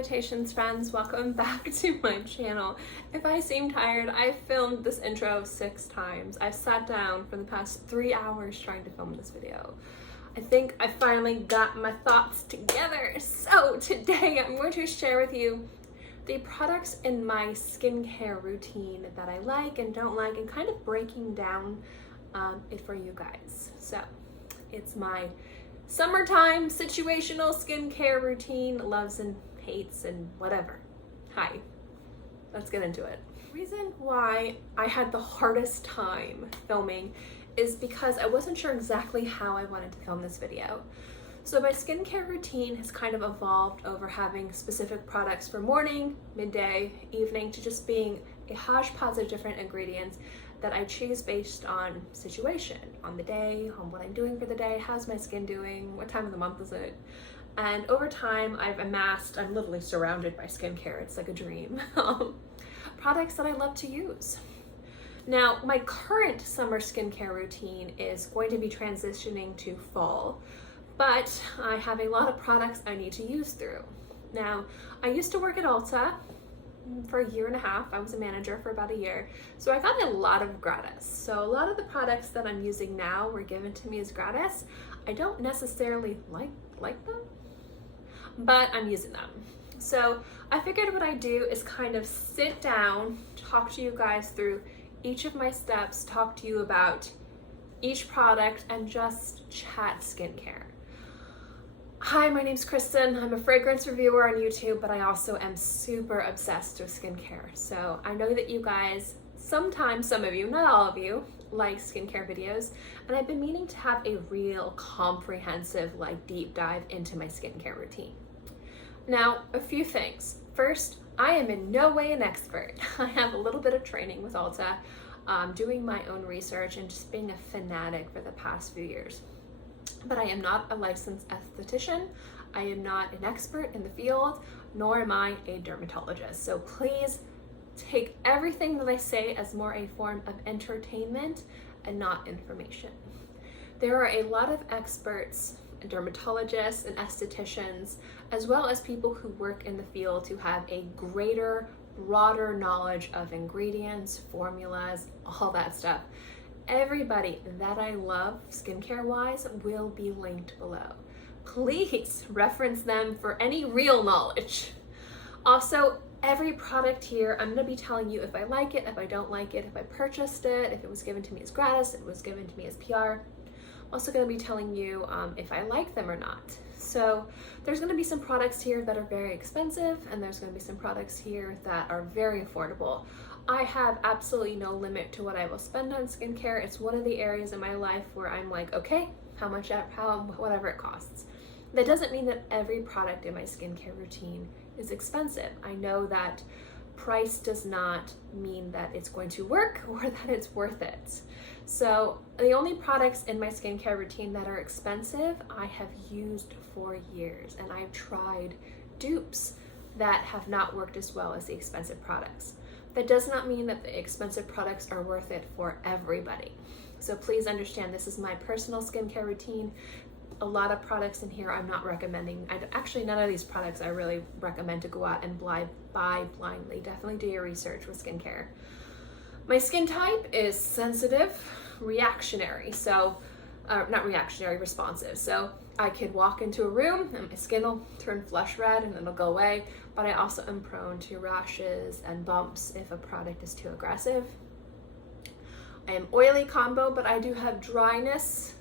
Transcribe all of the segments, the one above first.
Salutations friends, welcome back to my channel. If I seem tired, I filmed this intro 6 times. I've sat down for the past 3 hours trying to film this video. I think I finally got my thoughts together. So today I'm going to share with you the products in my skincare routine that I like and don't like, and kind of breaking down it for you guys. So it's my summertime situational skincare routine, loves and hates and whatever. Hi, let's get into it. The reason why I had the hardest time filming is because I wasn't sure exactly how I wanted to film this video. So my skincare routine has kind of evolved over having specific products for morning, midday, evening, to just being a hodgepodge of different ingredients that I choose based on situation, on the day, on what I'm doing for the day, how's my skin doing, what time of the month is it. And over time I've amassed, I'm literally surrounded by skincare, it's like a dream, products that I love to use. Now, my current summer skincare routine is going to be transitioning to fall, but I have a lot of products I need to use through. Now, I used to work at Ulta for 1.5 years. I was a manager for about a year. So I got a lot of gratis. So a lot of the products that I'm using now were given to me as gratis. I don't necessarily like them, but I'm using them. So I figured what I do is kind of sit down, talk to you guys through each of my steps, talk to you about each product, and just chat skincare. Hi, my name's Kristen. I'm a fragrance reviewer on YouTube, but I also am super obsessed with skincare. So I know that you guys, sometimes, some of you, not all of you, like skincare videos, and I've been meaning to have a real comprehensive, deep dive into my skincare routine. Now, a few things. First, I am in no way an expert. I have a little bit of training with Ulta, doing my own research and just being a fanatic for the past few years. But I am not a licensed esthetician. I am not an expert in the field, nor am I a dermatologist. So please take everything that I say as more a form of entertainment and not information. There are a lot of experts, dermatologists and estheticians, as well as people who work in the field who have a greater, broader knowledge of ingredients, formulas, all that stuff. Everybody that I love skincare wise will be linked below. Please reference them for any real knowledge. Also, every product here, I'm going to be telling you if I like it, if I don't like it, if I purchased it, if it was given to me as gratis, if it was given to me as PR. I'm also going to be telling you if I like them or not. So there's going to be some products here that are very expensive, and there's going to be some products here that are very affordable. I have absolutely no limit to what I will spend on skincare. It's one of the areas in my life where I'm like, okay, whatever it costs. That doesn't mean that every product in my skincare routine is expensive. I know that price does not mean that it's going to work or that it's worth it. So the only products in my skincare routine that are expensive, I have used for years, and I've tried dupes that have not worked as well as the expensive products. That does not mean that the expensive products are worth it for everybody. So please understand, this is my personal skincare routine. A lot of products in here I'm not recommending. Actually, none of these products I really recommend to go out and buy blindly. Definitely do your research with skincare. My skin type is sensitive, reactionary. So, not reactionary, responsive. So I could walk into a room and my skin will turn flush red and it'll go away, but I also am prone to rashes and bumps if a product is too aggressive. I am oily combo, but I do have dryness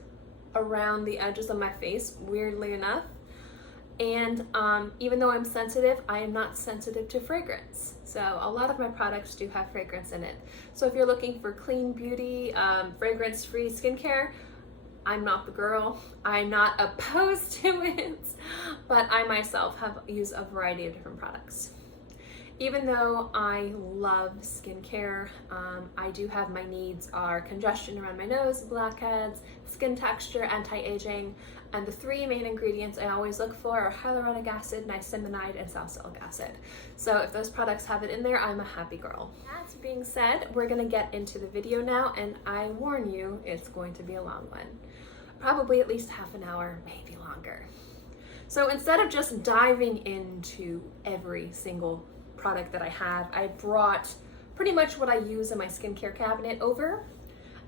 around the edges of my face, weirdly enough. And even though I'm sensitive, I am not sensitive to fragrance. So a lot of my products do have fragrance in it. So if you're looking for clean beauty, fragrance-free skincare, I'm not the girl. I'm not opposed to it, but I myself have used a variety of different products. Even though I love skincare, I do have my needs are congestion around my nose, blackheads, skin texture, anti-aging, and the 3 main ingredients I always look for are hyaluronic acid, niacinamide, and salicylic acid. So if those products have it in there, I'm a happy girl. That being said, we're gonna get into the video now, and I warn you, it's going to be a long one. Probably at least half an hour, maybe longer. So instead of just diving into every single product that I have, I brought pretty much what I use in my skincare cabinet over,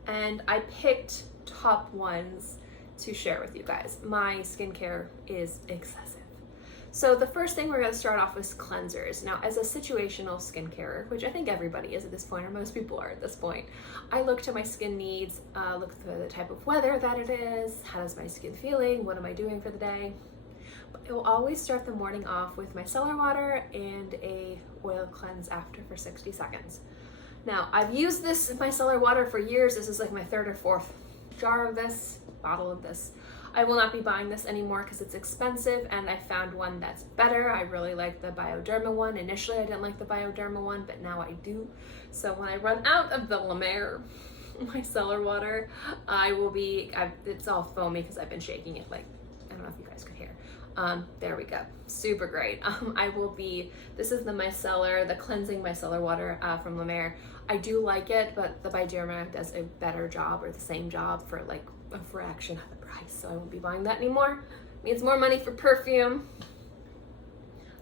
and I picked top ones to share with you guys. My skincare is excessive. So the first thing we're going to start off with is cleansers. Now, as a situational skincare, which I think everybody is at this point, or most people are at this point, I look to my skin needs, look to the type of weather that it is, how is my skin feeling, what am I doing for the day. But I will always start the morning off with micellar water and a oil cleanse after for 60 seconds. Now, I've used this micellar water for years. This is like my third or fourth jar of this, bottle of this. I will not be buying this anymore because it's expensive, and I found one that's better. I really like the Bioderma one. Initially, I didn't like the Bioderma one, but now I do. So when I run out of the La Mer micellar water, it's all foamy because I've been shaking it, like, I don't know if you guys could hear. There we go. Super great. This is the micellar, the cleansing micellar water from La Mer. I do like it, but the Bioderma does a better job, or the same job, for like a fraction of the price. So I won't be buying that anymore. Means more money for perfume.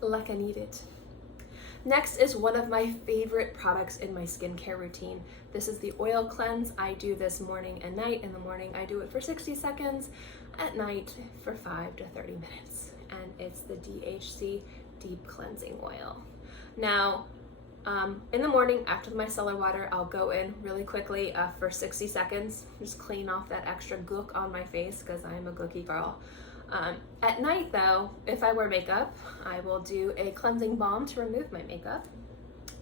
Like I need it. Next is one of my favorite products in my skincare routine. This is the oil cleanse. I do this morning and night. In the morning, I do it for 60 seconds. At night, for 5 to 30 minutes. And it's the DHC Deep Cleansing Oil. Now, in the morning, after the micellar water, I'll go in really quickly for 60 seconds. Just clean off that extra gook on my face because I'm a gooky girl. At night, though, if I wear makeup, I will do a cleansing balm to remove my makeup.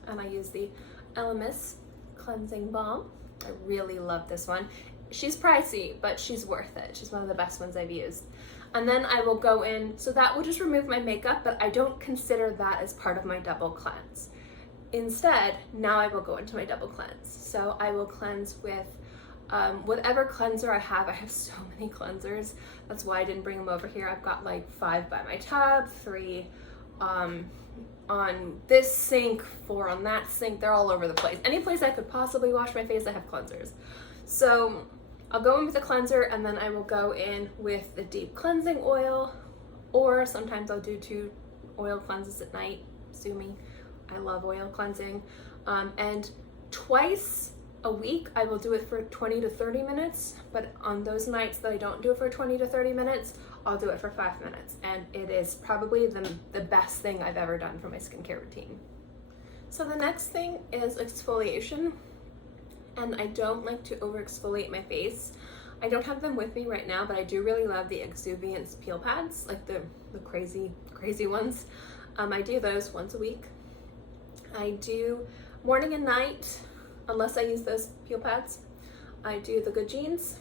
And I use the Elemis Cleansing Balm. I really love this one. She's pricey, but she's worth it. She's one of the best ones I've used. And then I will go in, so that will just remove my makeup, but I don't consider that as part of my double cleanse. Instead, now I will go into my double cleanse. So I will cleanse with whatever cleanser I have. I have so many cleansers. That's why I didn't bring them over here. I've got like 5 by my tub, 3 on this sink, 4 on that sink. They're all over the place. Any place I could possibly wash my face, I have cleansers. So I'll go in with the cleanser, and then I will go in with the deep cleansing oil, or sometimes I'll do 2 oil cleanses at night. Sue me. I love oil cleansing. And twice a week, I will do it for 20 to 30 minutes, but on those nights that I don't do it for 20 to 30 minutes, I'll do it for 5 minutes. And it is probably the best thing I've ever done for my skincare routine. So the next thing is exfoliation. And I don't like to over exfoliate my face. I don't have them with me right now, but I do really love the Exuviance peel pads, like the crazy ones. I do those once a week. I do morning and night, unless I use those peel pads. I do the Good Genes.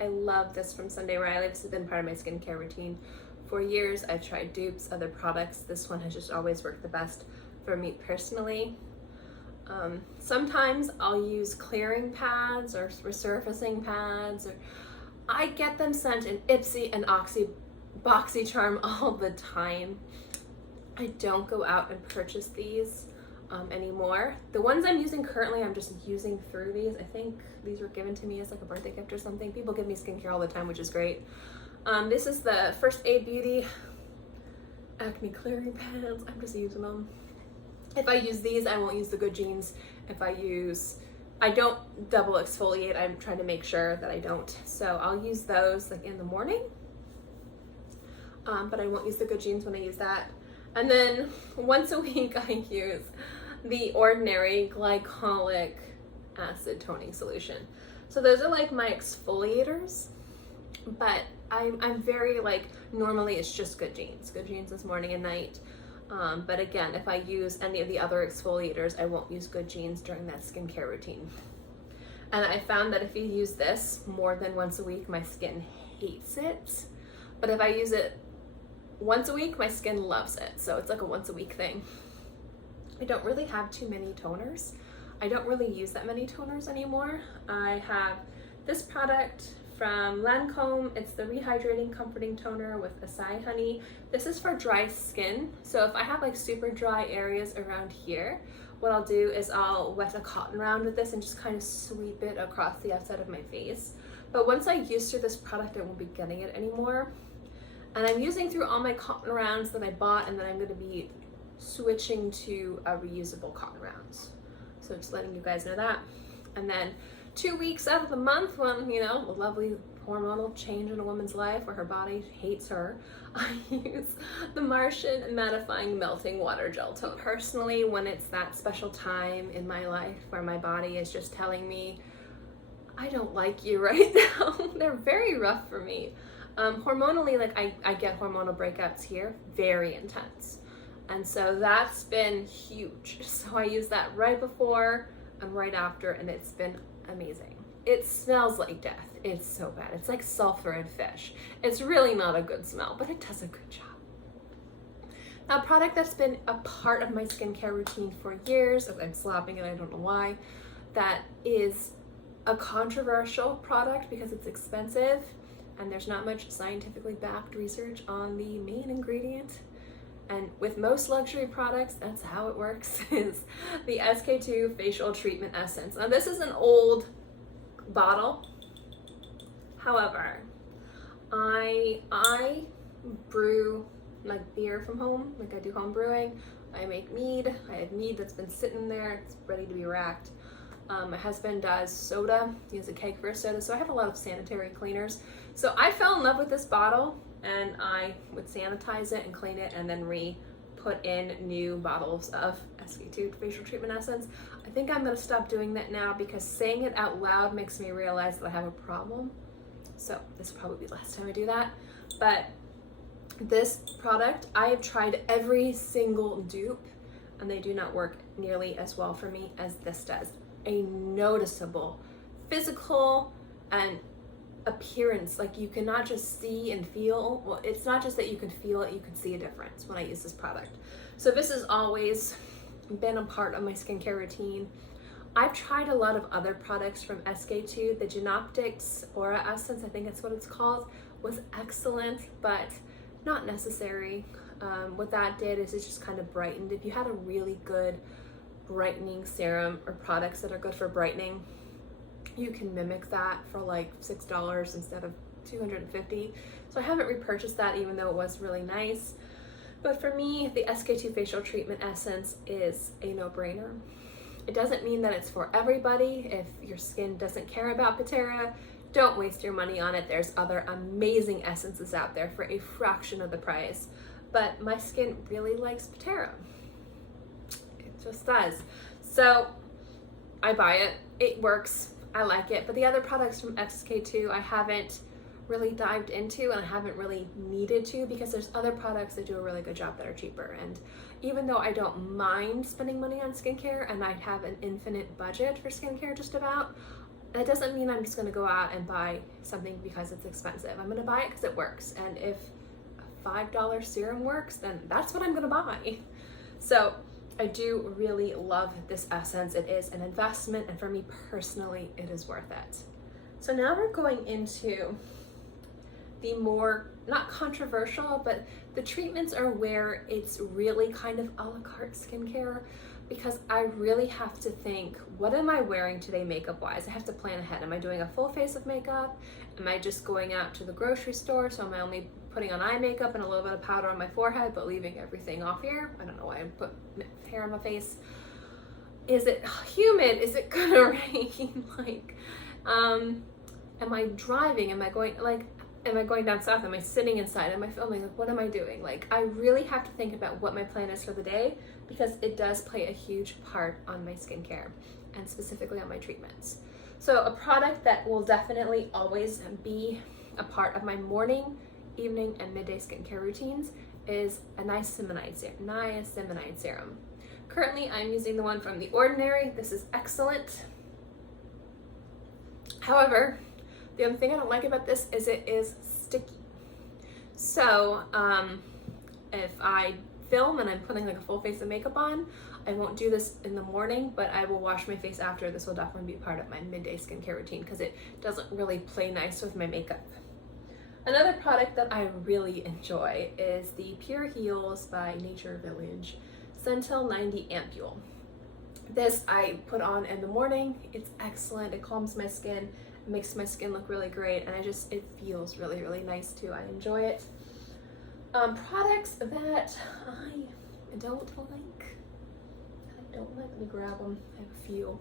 I love this from Sunday Riley. This has been part of my skincare routine for years. I've tried dupes, other products. This one has just always worked the best for me personally. Sometimes I'll use clearing pads or resurfacing pads, or I get them sent in Ipsy and BoxyCharm all the time. I don't go out and purchase these anymore. The ones I'm using currently, I'm just using through these. I think these were given to me as like a birthday gift or something. People give me skincare all the time, which is great. This is the First Aid Beauty acne clearing pads. I'm just using them. If I use these, I won't use the Good Genes. I don't double exfoliate. I'm trying to make sure that I don't. So I'll use those like in the morning, but I won't use the Good Genes when I use that. And then once a week, I use the Ordinary Glycolic Acid Toning Solution. So those are like my exfoliators, but I'm very like, normally it's just Good Genes. Good Genes is morning and night. But again, if I use any of the other exfoliators, I won't use Good Genes during that skincare routine. And I found that if you use this more than once a week, my skin hates it. But if I use it once a week, my skin loves it. So it's like a once a week thing. I don't really have too many toners. I don't really use that many toners anymore. I have this product from Lancome. It's the Rehydrating Comforting Toner with Acai Honey. This is for dry skin. So if I have like super dry areas around here, what I'll do is I'll wet a cotton round with this and just kind of sweep it across the outside of my face. But once I use through this product, I won't be getting it anymore. And I'm using through all my cotton rounds that I bought, and then I'm going to be switching to reusable cotton rounds. So just letting you guys know that. And then 2 weeks out of the month, when, you know, a lovely hormonal change in a woman's life where her body hates her, I use the Martian Mattifying Melting Water Gel Tone. Personally, when it's that special time in my life where my body is just telling me, I don't like you right now, they're very rough for me. Hormonally, like I get hormonal breakouts here, very intense. And so that's been huge. So I use that right before and right after, and it's been amazing. It smells like death. It's so bad. It's like sulfur and fish. It's really not a good smell, but it does a good job. Now, a product that's been a part of my skincare routine for years, I'm slapping it, I don't know why, that is a controversial product because it's expensive and there's not much scientifically backed research on the main ingredient. And with most luxury products, that's how it works, is the SK-II Facial Treatment Essence. Now, this is an old bottle. However, I brew like beer from home, like I do home brewing. I make mead. I have mead that's been sitting there. It's ready to be racked. My husband does soda. He has a keg for soda, so I have a lot of sanitary cleaners. So I fell in love with this bottle, and I would sanitize it and clean it and then put in new bottles of SK-II Facial Treatment Essence. I think I'm gonna stop doing that now because saying it out loud makes me realize that I have a problem. So this will probably be the last time I do that. But this product, I have tried every single dupe and they do not work nearly as well for me as this does. A noticeable physical and appearance, like you cannot just see and feel. Well, it's not just that you can feel it, you can see a difference when I use this product. So this has always been a part of my skincare routine. I've tried a lot of other products from SK-II. The Genoptics Aura Essence, I think that's what it's called, was excellent, but not necessary. What that did is it just kind of brightened. If you had a really good brightening serum or products that are good for brightening, you can mimic that for like $6 instead of $250. So I haven't repurchased that even though it was really nice. But for me, the SK-II Facial Treatment Essence is a no-brainer. It doesn't mean that it's for everybody. If your skin doesn't care about Pitera, don't waste your money on it. There's other amazing essences out there for a fraction of the price. But my skin really likes Pitera. It just does. So I buy it. It works. I like it. But the other products from SK-II I haven't really dived into and I haven't really needed to because there's other products that do a really good job that are cheaper. And even though I don't mind spending money on skincare and I have an infinite budget for skincare just about, that doesn't mean I'm just going to go out and buy something because it's expensive. I'm going to buy it because it works. And if a $5 serum works, then that's what I'm going to buy. So I do really love this essence. It is an investment, and for me personally, it is worth it. So now we're going into the more, not controversial, but the treatments are where it's really kind of a la carte skincare, because I really have to think, what am I wearing today makeup wise? I have to plan ahead. Am I doing a full face of makeup? Am I just going out to the grocery store? So am I only putting on eye makeup and a little bit of powder on my forehead, but leaving everything off here? I don't know why I put hair on my face. Is it humid? Is it gonna rain? Like, am I driving? Am I going down south? Am I sitting inside? Am I filming? Like, what am I doing? Like, I really have to think about what my plan is for the day because it does play a huge part on my skincare and specifically on my treatments. So a product that will definitely always be a part of my morning, evening, and midday skincare routines is a niacinamide serum. Currently, I'm using the one from The Ordinary. This is excellent. However, the other thing I don't like about this is it is sticky. So if I film and I'm putting like a full face of makeup on, I won't do this in the morning, but I will wash my face after. This will definitely be part of my midday skincare routine because it doesn't really play nice with my makeup. Another product that I really enjoy is the Pure Heals by Nature Village Centil 90 Ampule. This I put on in the morning. It's excellent. It calms my skin. Makes my skin look really great, and it feels really, really nice too. I enjoy it. Products that I don't like. Let me grab them. I have a few.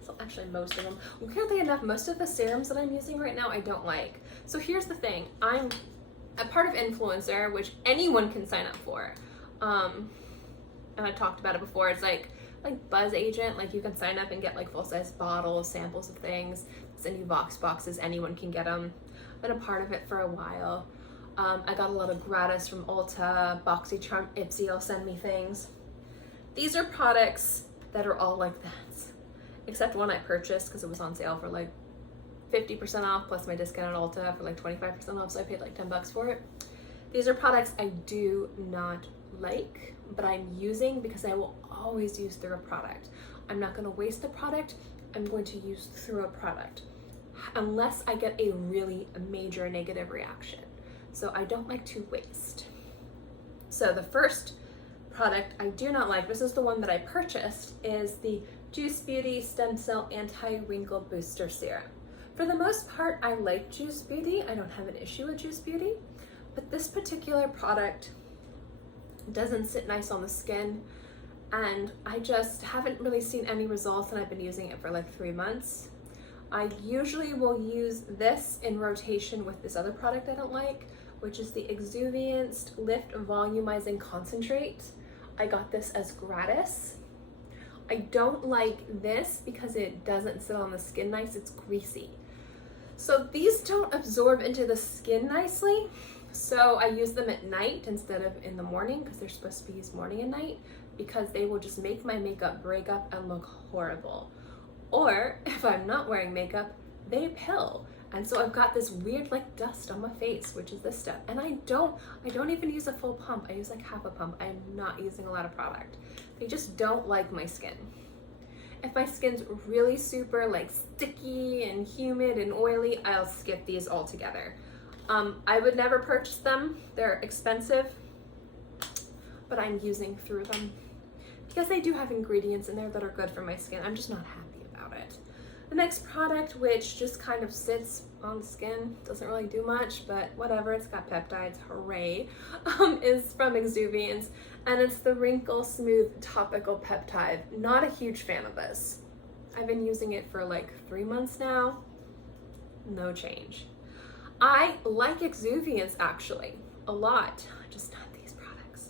So actually most of them. Weirdly enough, most of the serums that I'm using right now I don't like. So here's the thing. I'm a part of Influencer, which anyone can sign up for. And I talked about it before. It's like Buzz Agent. Like you can sign up and get like full-size bottles, samples of things. Send you Vox boxes. Anyone can get them. I've been a part of it for a while. I got a lot of gratis from Ulta, BoxyCharm, Ipsy will send me things. These are products that are all like that, except one I purchased because it was on sale for like 50% off plus my discount at Ulta for like 25% off, so I paid like 10 bucks for it. These are products I do not like, but I'm using because I will always use through a product. I'm not going to waste a product, I'm going to use through a product unless I get a really major negative reaction. So I don't like to waste. So the first product I do not like, this is the one that I purchased, is the Juice Beauty Stem Cell Anti-Wrinkle Booster Serum. For the most part, I like Juice Beauty. I don't have an issue with Juice Beauty, but this particular product doesn't sit nice on the skin, and I just haven't really seen any results, and I've been using it for like 3 months. I usually will use this in rotation with this other product I don't like, which is the Exuviance Lift Volumizing Concentrate. I got this as gratis. I don't like this because it doesn't sit on the skin nice, it's greasy. So these don't absorb into the skin nicely, so I use them at night instead of in the morning because they're supposed to be used morning and night, because they will just make my makeup break up and look horrible. Or if I'm not wearing makeup, they pill. And so I've got this weird like dust on my face, which is this stuff. And I don't even use a full pump. I use like half a pump. I'm not using a lot of product. They just don't like my skin. If my skin's really super like sticky and humid and oily, I'll skip these altogether. I would never purchase them. They're expensive, but I'm using through them because they do have ingredients in there that are good for my skin. I'm just not happy about it. The next product, which just kind of sits on the skin, doesn't really do much, but whatever, it's got peptides, hooray, is from Exuviance, and it's the Wrinkle Smooth Topical Peptide. Not a huge fan of this. I've been using it for like 3 months now, no change. I like Exuviance actually, a lot, just not these products.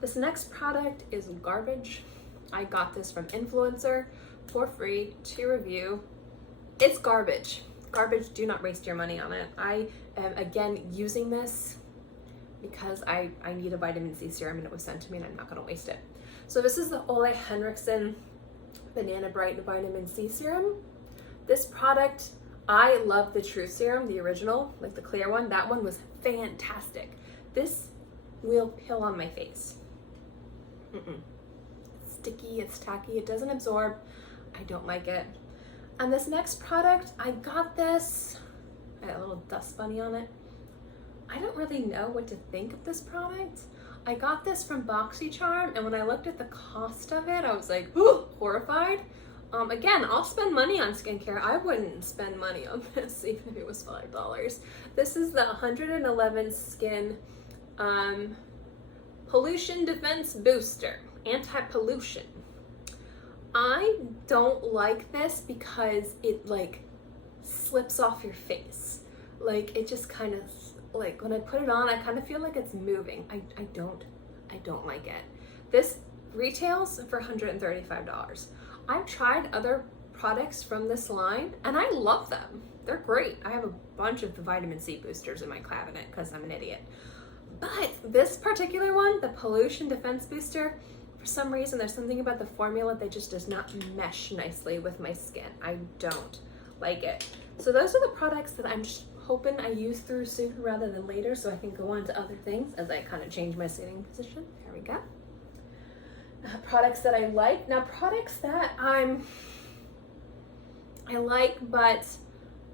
This next product is garbage. I got this from Influencer for free to review. It's garbage. Garbage, do not waste your money on it. I am again using this because I need a vitamin C serum and it was sent to me and I'm not gonna waste it. So this is the Ole Henricksen Banana Bright Vitamin C Serum. This product, I love the Truth Serum, the original, like the clear one. That one was fantastic. This will pill on my face. It's sticky, it's tacky, it doesn't absorb. I don't like it. And this next product, I got this, I got a little dust bunny on it. I don't really know what to think of this product. I got this from BoxyCharm, and when I looked at the cost of it, I was like, ooh, horrified. Again, I'll spend money on skincare. I wouldn't spend money on this even if it was $5. This is the 111 Skin Pollution Defense Booster, anti-pollution. I don't like this because it like slips off your face. Like it just kind of, like when I put it on, I kind of feel like it's moving. I don't like it. This retails for $135. I've tried other products from this line and I love them. They're great. I have a bunch of the vitamin C boosters in my cabinet because I'm an idiot. But this particular one, the Pollution Defense Booster, for some reason, there's something about the formula that just does not mesh nicely with my skin. I don't like it. So those are the products that I'm just hoping I use through sooner rather than later so I can go on to other things as I kind of change my sitting position. There we go. Products that I like. Now products that I like, but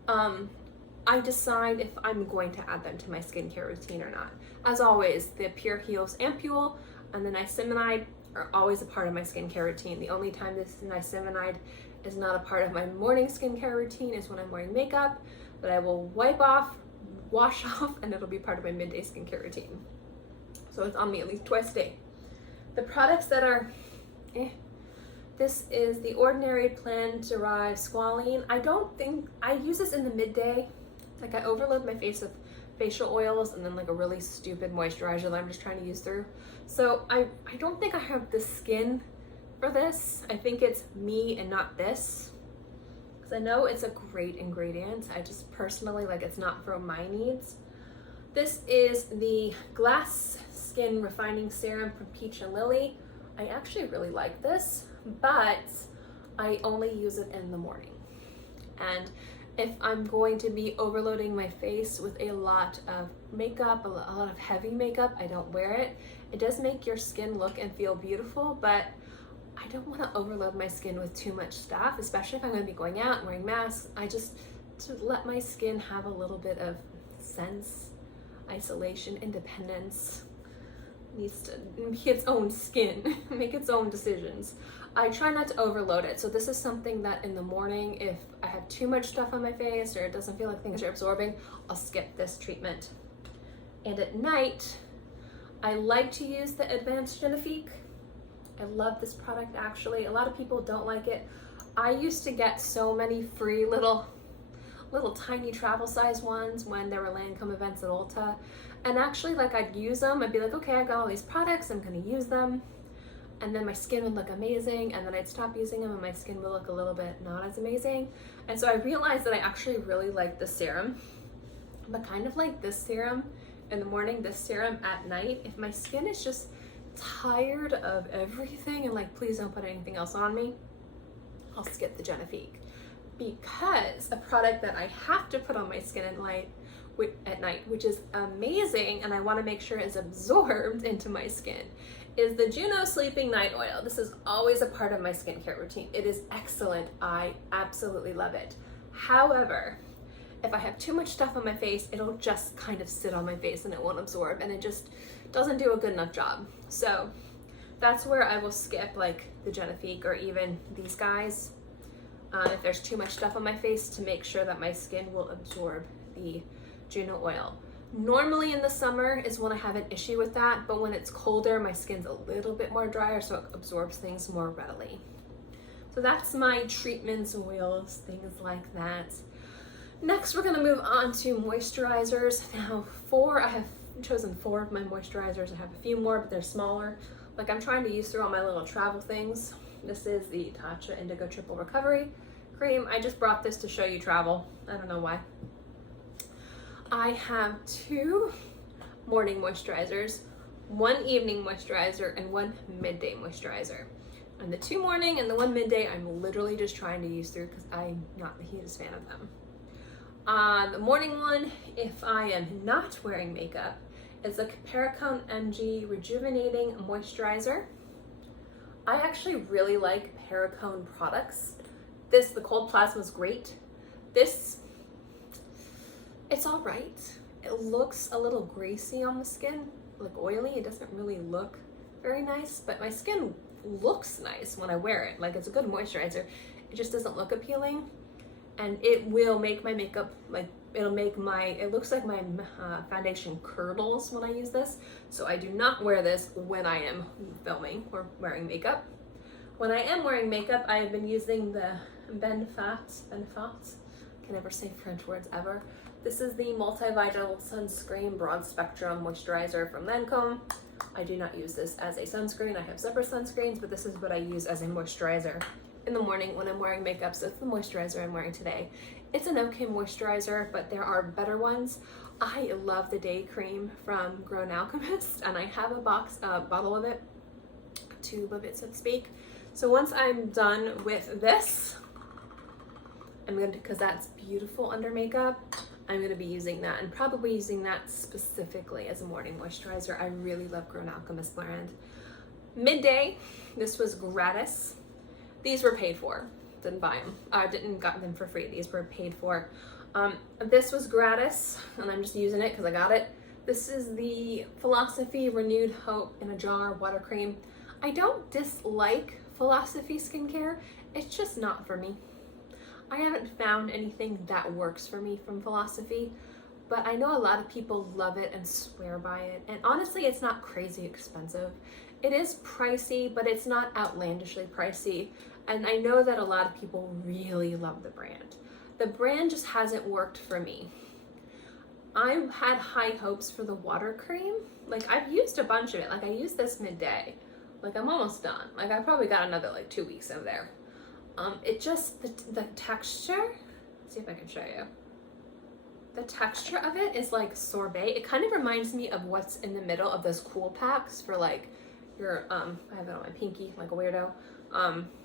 I decide if I'm going to add them to my skincare routine or not. As always, the Pure Heals Ampule and the niacinamide are always a part of my skincare routine. The only time this niacinamide is not a part of my morning skincare routine is when I'm wearing makeup, but I will wipe off, wash off, and it'll be part of my midday skincare routine. so it's on me at least twice a day. The products that are this is the Ordinary Plant-Derived Squalene. I use this in the midday. Like, I overload my face with facial oils and then like a really stupid moisturizer that I'm just trying to use through. So I don't think I have the skin for this. I think it's me and not this. Because I know it's a great ingredient. I just personally, like, it's not for my needs. This is the Glass Skin Refining Serum from Peach and Lily. I actually really like this, but I only use it in the morning. And if I'm going to be overloading my face with a lot of makeup, a lot of heavy makeup, I don't wear it. It does make your skin look and feel beautiful, but I don't want to overload my skin with too much stuff, especially if I'm going to be going out and wearing masks. To let my skin have a little bit of sense, isolation, independence. Needs to be its own skin, make its own decisions. I try not to overload it. So this is something that in the morning, if I have too much stuff on my face or it doesn't feel like things are absorbing, I'll skip this treatment. And at night, I like to use the Advanced Genifique. I love this product actually. A lot of people don't like it. I used to get so many free little tiny travel size ones when there were Lancome events at Ulta. And actually, like, I'd use them. I'd be like, okay, I got all these products, I'm gonna use them. And then my skin would look amazing, and then I'd stop using them and my skin would look a little bit not as amazing. And so I realized that I actually really like the serum, but kind of like this serum in the morning, this serum at night. If my skin is just tired of everything and like, please don't put anything else on me, I'll skip the Genifique. Because a product that I have to put on my skin at night, which is amazing, and I want to make sure it's absorbed into my skin, is the Juno Sleeping Night Oil. This is always a part of my skincare routine. It is excellent. I absolutely love it. However, if I have too much stuff on my face, it'll just kind of sit on my face and it won't absorb, and it just doesn't do a good enough job. So that's where I will skip like the Genifique or even these guys if there's too much stuff on my face, to make sure that my skin will absorb the Juno oil. Normally in the summer is when I have an issue with that, but when it's colder, my skin's a little bit more drier, so it absorbs things more readily. So that's my treatments, oils, things like that. Next, we're gonna move on to moisturizers. Now, I have chosen 4 of my moisturizers. I have a few more, but they're smaller. Like, I'm trying to use through all my little travel things. This is the Tatcha Indigo Triple Recovery Cream. I just brought this to show you travel. I don't know why. I have 2 morning moisturizers, 1 evening moisturizer, and 1 midday moisturizer. And the 2 morning and the 1 midday, I'm literally just trying to use through because I'm not the hugest fan of them. The morning one, if I am not wearing makeup, is the Perricone MG Rejuvenating Moisturizer. I actually really like Perricone products. The Cold Plasma is great. This, it's all right. It looks a little greasy on the skin, like oily. It doesn't really look very nice, but my skin looks nice when I wear it. Like, it's a good moisturizer. It just doesn't look appealing, and it will make my makeup, like, it looks like my foundation curdles when I use this. So I do not wear this when I am filming or wearing makeup. When I am wearing makeup, I have been using the Benefat, can never say French words ever. This is the Multivital Sunscreen Broad Spectrum Moisturizer from Lancome. I do not use this as a sunscreen. I have separate sunscreens, but this is what I use as a moisturizer in the morning when I'm wearing makeup. So it's the moisturizer I'm wearing today. It's an okay moisturizer, but there are better ones. I love the day cream from Grown Alchemist, and I have a bottle of it, a tube of it, so to speak. So once I'm done with this, I'm going to, because that's beautiful under makeup, I'm going to be using that, and probably using that specifically as a morning moisturizer. I really love Grown Alchemist brand. Midday, this was gratis. These were paid for. Didn't buy them. I didn't got them for free. These were paid for. This was gratis, and I'm just using it because I got it. This is the Philosophy Renewed Hope in a Jar Water Cream. I don't dislike Philosophy skincare. It's just not for me. I haven't found anything that works for me from Philosophy, but I know a lot of people love it and swear by it. And honestly, it's not crazy expensive. It is pricey, but it's not outlandishly pricey. And I know that a lot of people really love the brand. The brand just hasn't worked for me. I had high hopes for the water cream. Like, I've used a bunch of it. Like, I used this midday. Like, I'm almost done. Like, I probably got another like 2 weeks in there. It just, the texture, let's see if I can show you. The texture of it is like sorbet. It kind of reminds me of what's in the middle of those cool packs for like your, I have it on my pinky like a weirdo,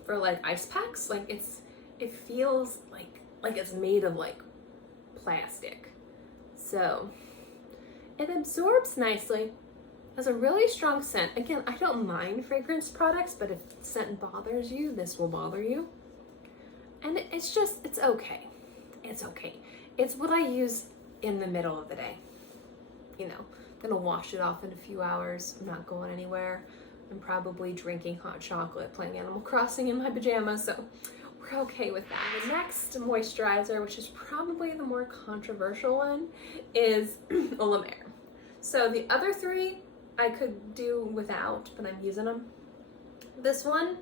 for like ice packs. Like, it feels like it's made of like plastic. So it absorbs nicely, has a really strong scent. Again, I don't mind fragrance products, but if scent bothers you, this will bother you. And it's okay. It's okay. It's what I use in the middle of the day. You know, I'm gonna wash it off in a few hours. I'm not going anywhere. I'm probably drinking hot chocolate, playing Animal Crossing in my pajamas, so we're okay with that. The next moisturizer, which is probably the more controversial one, is La Mer. So the other three I could do without, but I'm using them. This one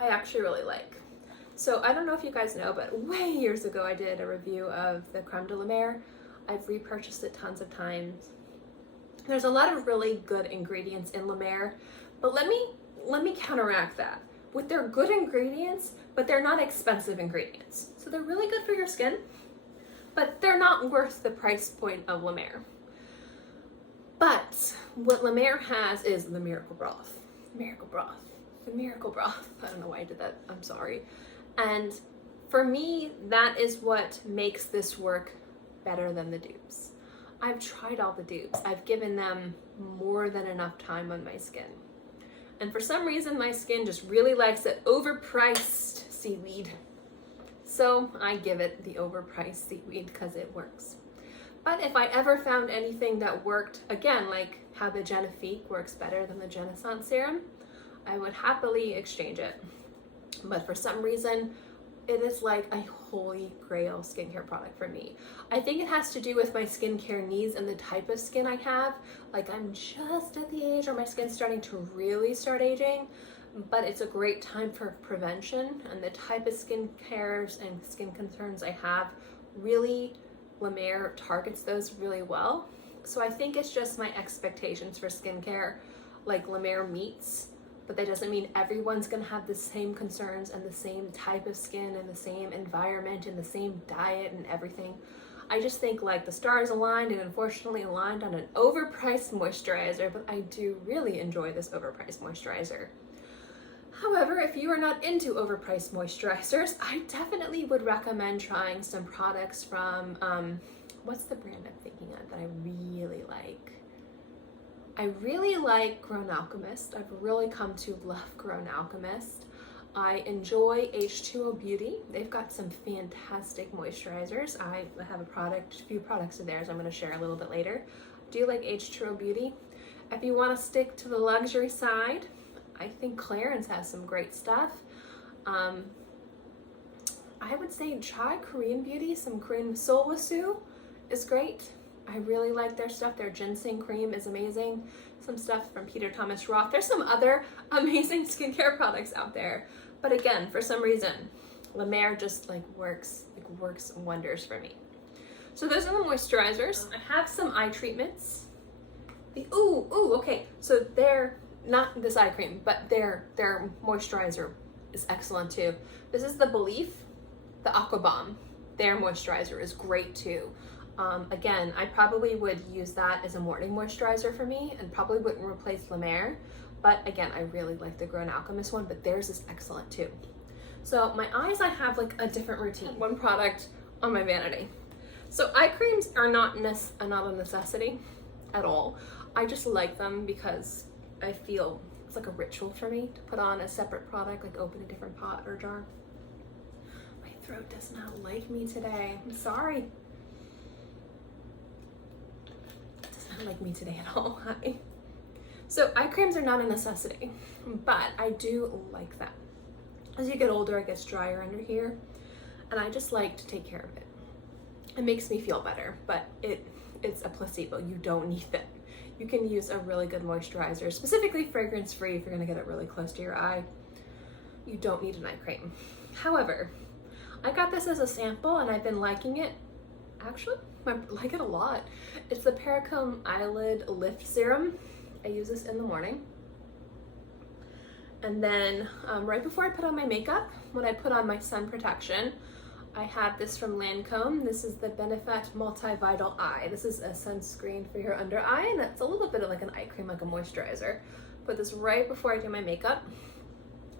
I actually really like. So I don't know if you guys know, but way years ago I did a review of the Creme de la Mer. I've repurchased it tons of times. There's a lot of really good ingredients in La Mer, but let me counteract that with their good ingredients, but they're not expensive ingredients. So they're really good for your skin, but they're not worth the price point of La Mer. But what La Mer has is the miracle broth. Miracle broth. The miracle broth. I don't know why I did that. I'm sorry. And for me, that is what makes this work better than the dupes. I've tried all the dupes. I've given them more than enough time on my skin. And for some reason, my skin just really likes the overpriced seaweed. So I give it the overpriced seaweed because it works. But if I ever found anything that worked, again, like how the Genifique works better than the Genaissance serum, I would happily exchange it. But for some reason, it is like a holy grail skincare product for me. I think it has to do with my skincare needs and the type of skin I have. Like, I'm just at the age where my skin's starting to really start aging, but it's a great time for prevention, and the type of skin cares and skin concerns I have, really La Mer targets those really well. So I think it's just my expectations for skincare, like La Mer meets. But that doesn't mean everyone's gonna have the same concerns and the same type of skin and the same environment and the same diet and everything. I just think like the stars aligned and unfortunately aligned on an overpriced moisturizer, but I do really enjoy this overpriced moisturizer. However, if you are not into overpriced moisturizers, I definitely would recommend trying some products from, what's the brand I'm thinking of that I really like? I really like Grown Alchemist. I've really come to love Grown Alchemist. I enjoy H2O Beauty. They've got some fantastic moisturizers. I have a few products of theirs I'm going to share a little bit later. Do you like H2O Beauty? If you want to stick to the luxury side, I think Clarins has some great stuff. I would say try Korean Beauty. Some Korean Solwasu is great. I really like their stuff. Their ginseng cream is amazing. Some stuff from Peter Thomas Roth. There's some other amazing skincare products out there. But again, for some reason, La Mer just works wonders for me. So those are the moisturizers. I have some eye treatments. Okay. So they're not this eye cream, but their moisturizer is excellent too. This is the Belief, the Aqua Bomb. Their moisturizer is great too. Again, I probably would use that as a morning moisturizer for me and probably wouldn't replace La Mer. But again, I really like the Grown Alchemist one, but theirs is excellent too. So my eyes, I have like a different routine. One product on my vanity. So eye creams are not a necessity at all. I just like them because I feel it's like a ritual for me to put on a separate product, like open a different pot or jar. My throat does not like me today. I'm sorry. Like me today at all. Hi. So eye creams are not a necessity, but I do like them. As you get older, it gets drier under here, and I just like to take care of it. It makes me feel better, but it it's a placebo. You don't need them. You can use a really good moisturizer, specifically fragrance-free if you're gonna get it really close to your eye. You don't need an eye cream. However, I got this as a sample and I've been liking it. Actually, I like it a lot. It's the Pericone Eyelid Lift Serum. I use this in the morning. And then right before I put on my makeup, when I put on my sun protection, I have this from Lancome. This is the Benefit Multivital Eye. This is a sunscreen for your under eye, and it's a little bit of like an eye cream, like a moisturizer. Put this right before I do my makeup.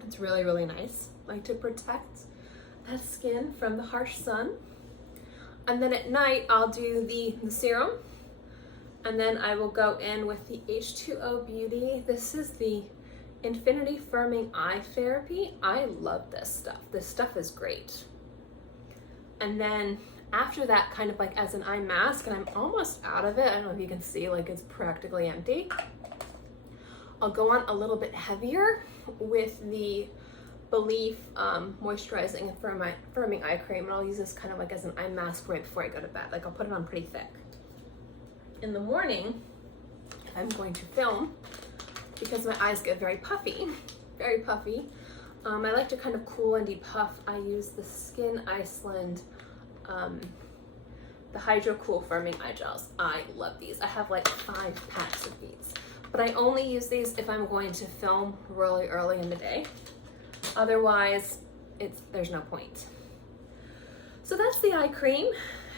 It's really, really nice. I like to protect that skin from the harsh sun. And then at night, I'll do the serum. And then I will go in with the H2O Beauty. This is the Infinity Firming Eye Therapy. I love this stuff. This stuff is great. And then after that, kind of like as an eye mask, and I'm almost out of it. I don't know if you can see, like it's practically empty. I'll go on a little bit heavier with the Belief moisturizing and firming eye cream, and I'll use this kind of like as an eye mask right before I go to bed. Like I'll put it on pretty thick. In the morning, I'm going to film because my eyes get very puffy, very puffy. I like to kind of cool and depuff. I use the Skin Iceland, the Hydro Cool Firming Eye Gels. I love these. I have like 5 packs of these, but I only use these if I'm going to film really early in the day. Otherwise, there's no point. So that's the eye cream.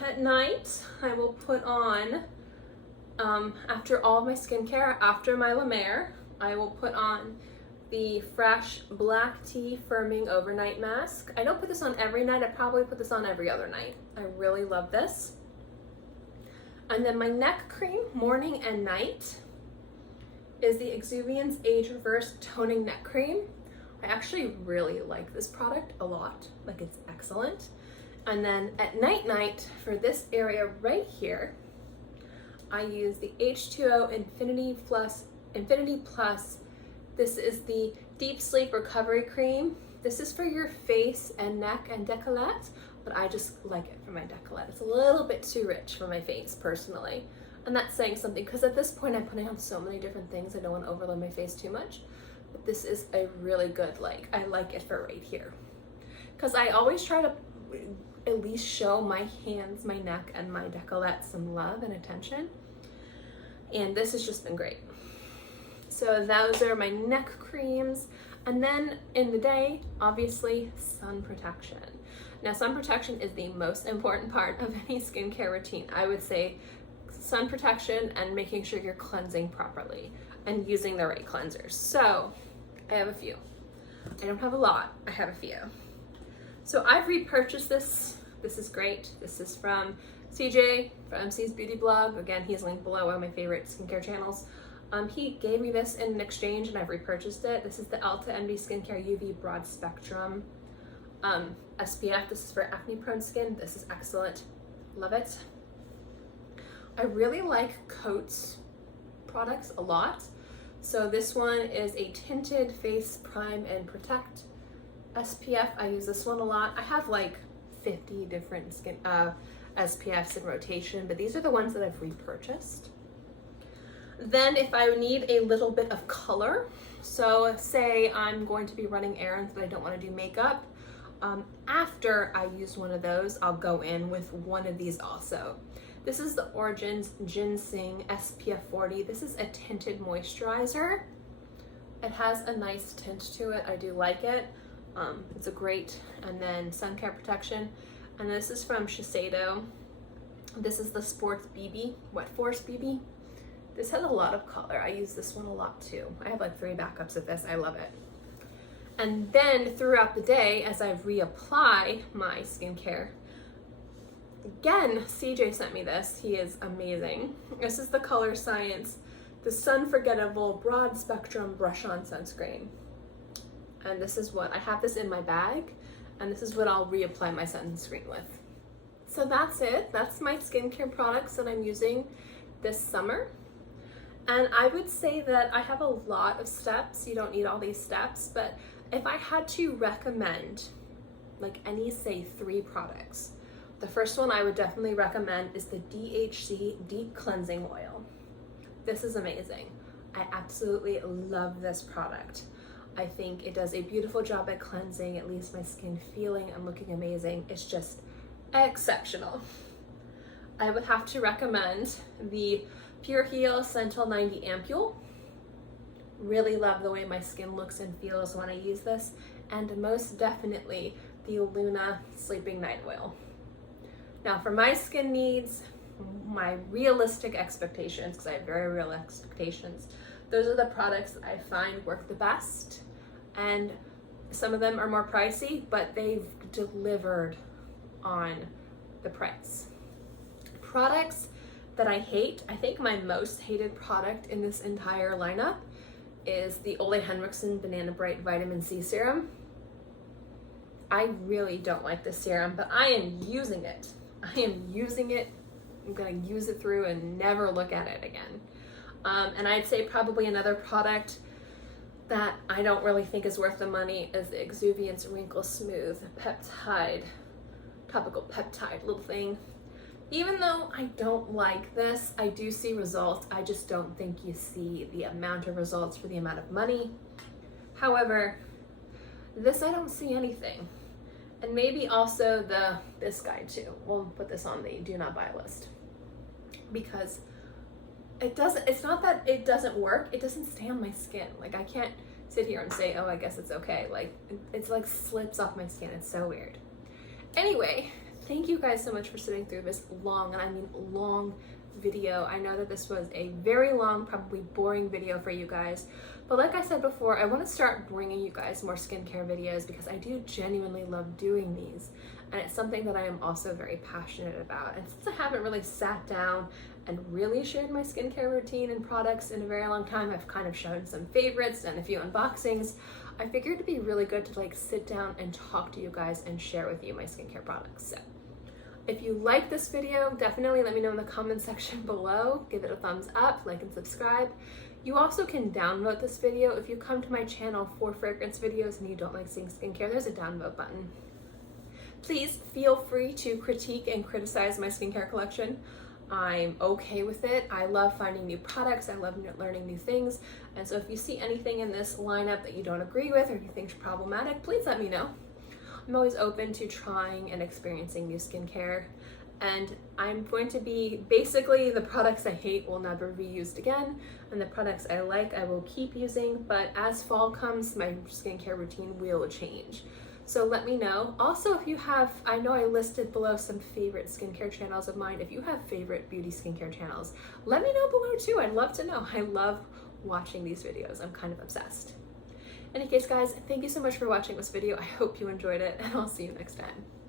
At night, I will put on, after all of my skincare, after my La Mer, I will put on the Fresh Black Tea Firming Overnight Mask. I don't put this on every night. I probably put this on every other night. I really love this. And then my neck cream, morning and night, is the Exuviance Age Reverse Toning Neck Cream. I actually really like this product a lot. Like, it's excellent. And then at night for this area right here, I use the H2O Infinity Plus. This is the Deep Sleep Recovery Cream. This is for your face and neck and décolleté, but I just like it for my décolleté. It's a little bit too rich for my face personally. And that's saying something, because at this point I'm putting on so many different things. I don't want to overload my face too much. But this is a really good, like, I like it for right here. Because I always try to at least show my hands, my neck, and my décolleté some love and attention. And this has just been great. So those are my neck creams. And then in the day, obviously, sun protection. Now, sun protection is the most important part of any skincare routine. I would say sun protection and making sure you're cleansing properly and using the right cleansers. So I have a few. I don't have a lot, I have a few. So I've repurchased this. This is great. This is from CJ, from MC's Beauty Blog. Again, he's linked below, one of my favorite skincare channels. He gave me this in an exchange and I've repurchased it. This is the Ulta MD Skincare UV Broad Spectrum SPF. This is for acne prone skin. This is excellent. Love it. I really like Coats products a lot. So this one is a tinted face prime and protect SPF. I use this one a lot. I have like 50 different skin SPFs in rotation, but these are the ones that I've repurchased. Then if I need a little bit of color, so say I'm going to be running errands but I don't want to do makeup, after I use one of those, I'll go in with one of these also. This is the Origins Ginseng SPF 40. This is a tinted moisturizer. It has a nice tint to it. I do like it. It's a great, and then sun care protection. And this is from Shiseido. This is the Sports BB, Wet Force BB. This has a lot of color. I use this one a lot too. I have like 3 backups of this. I love it. And then throughout the day, as I reapply my skincare, again, CJ sent me this. He is amazing. This is the Color Science, the Sun Forgettable Broad Spectrum Brush On Sunscreen. And this is what, I have this in my bag, and this is what I'll reapply my sunscreen with. So that's it. That's my skincare products that I'm using this summer. And I would say that I have a lot of steps. You don't need all these steps, but if I had to recommend like any, say, 3 products The first one I would definitely recommend is the DHC Deep Cleansing Oil. This is amazing. I absolutely love this product. I think it does a beautiful job at cleansing. It leaves my skin feeling and looking amazing. It's just exceptional. I would have to recommend the Pure Heal Sentinel 90 Ampule. Really love the way my skin looks and feels when I use this. And most definitely the Luna Sleeping Night Oil. Now for my skin needs, my realistic expectations, because I have very real expectations, those are the products that I find work the best. And some of them are more pricey, but they've delivered on the price. Products that I hate, I think my most hated product in this entire lineup is the Ole Henriksen Banana Bright Vitamin C Serum. I really don't like this serum, but I am using it. I'm gonna use it through and never look at it again. And I'd say probably another product that I don't really think is worth the money is the Exuviance Wrinkle Smooth Peptide, Topical Peptide little thing. Even though I don't like this, I do see results. I just don't think you see the amount of results for the amount of money. However, this I don't see anything. And maybe also this guy too. We'll put this on the do not buy list. Because it's not that it doesn't work, it doesn't stay on my skin. Like I can't sit here and say, oh, I guess it's okay. Like it's like slips off my skin. It's so weird. Anyway, thank you guys so much for sitting through this long, and I mean long, video. I know that this was a very long, probably boring video for you guys, but like I said before, I want to start bringing you guys more skincare videos because I do genuinely love doing these, and it's something that I am also very passionate about. And since I haven't really sat down and really shared my skincare routine and products in a very long time, I've kind of shown some favorites and a few unboxings. I figured it'd be really good to like sit down and talk to you guys and share with you my skincare products. So if you like this video, definitely let me know in the comment section below. Give it a thumbs up, like and subscribe. You also can downvote this video. If you come to my channel for fragrance videos and you don't like seeing skincare, there's a downvote button. Please feel free to critique and criticize my skincare collection. I'm okay with it. I love finding new products. I love learning new things. And so if you see anything in this lineup that you don't agree with or you think is problematic, please let me know. I'm always open to trying and experiencing new skincare. And I'm going to be, basically the products I hate will never be used again. And the products I like, I will keep using. But as fall comes, my skincare routine will change. So let me know. Also, if you have, I know I listed below some favorite skincare channels of mine. If you have favorite beauty skincare channels, let me know below too. I'd love to know. I love watching these videos. I'm kind of obsessed. In any case, guys, thank you so much for watching this video. I hope you enjoyed it, and I'll see you next time.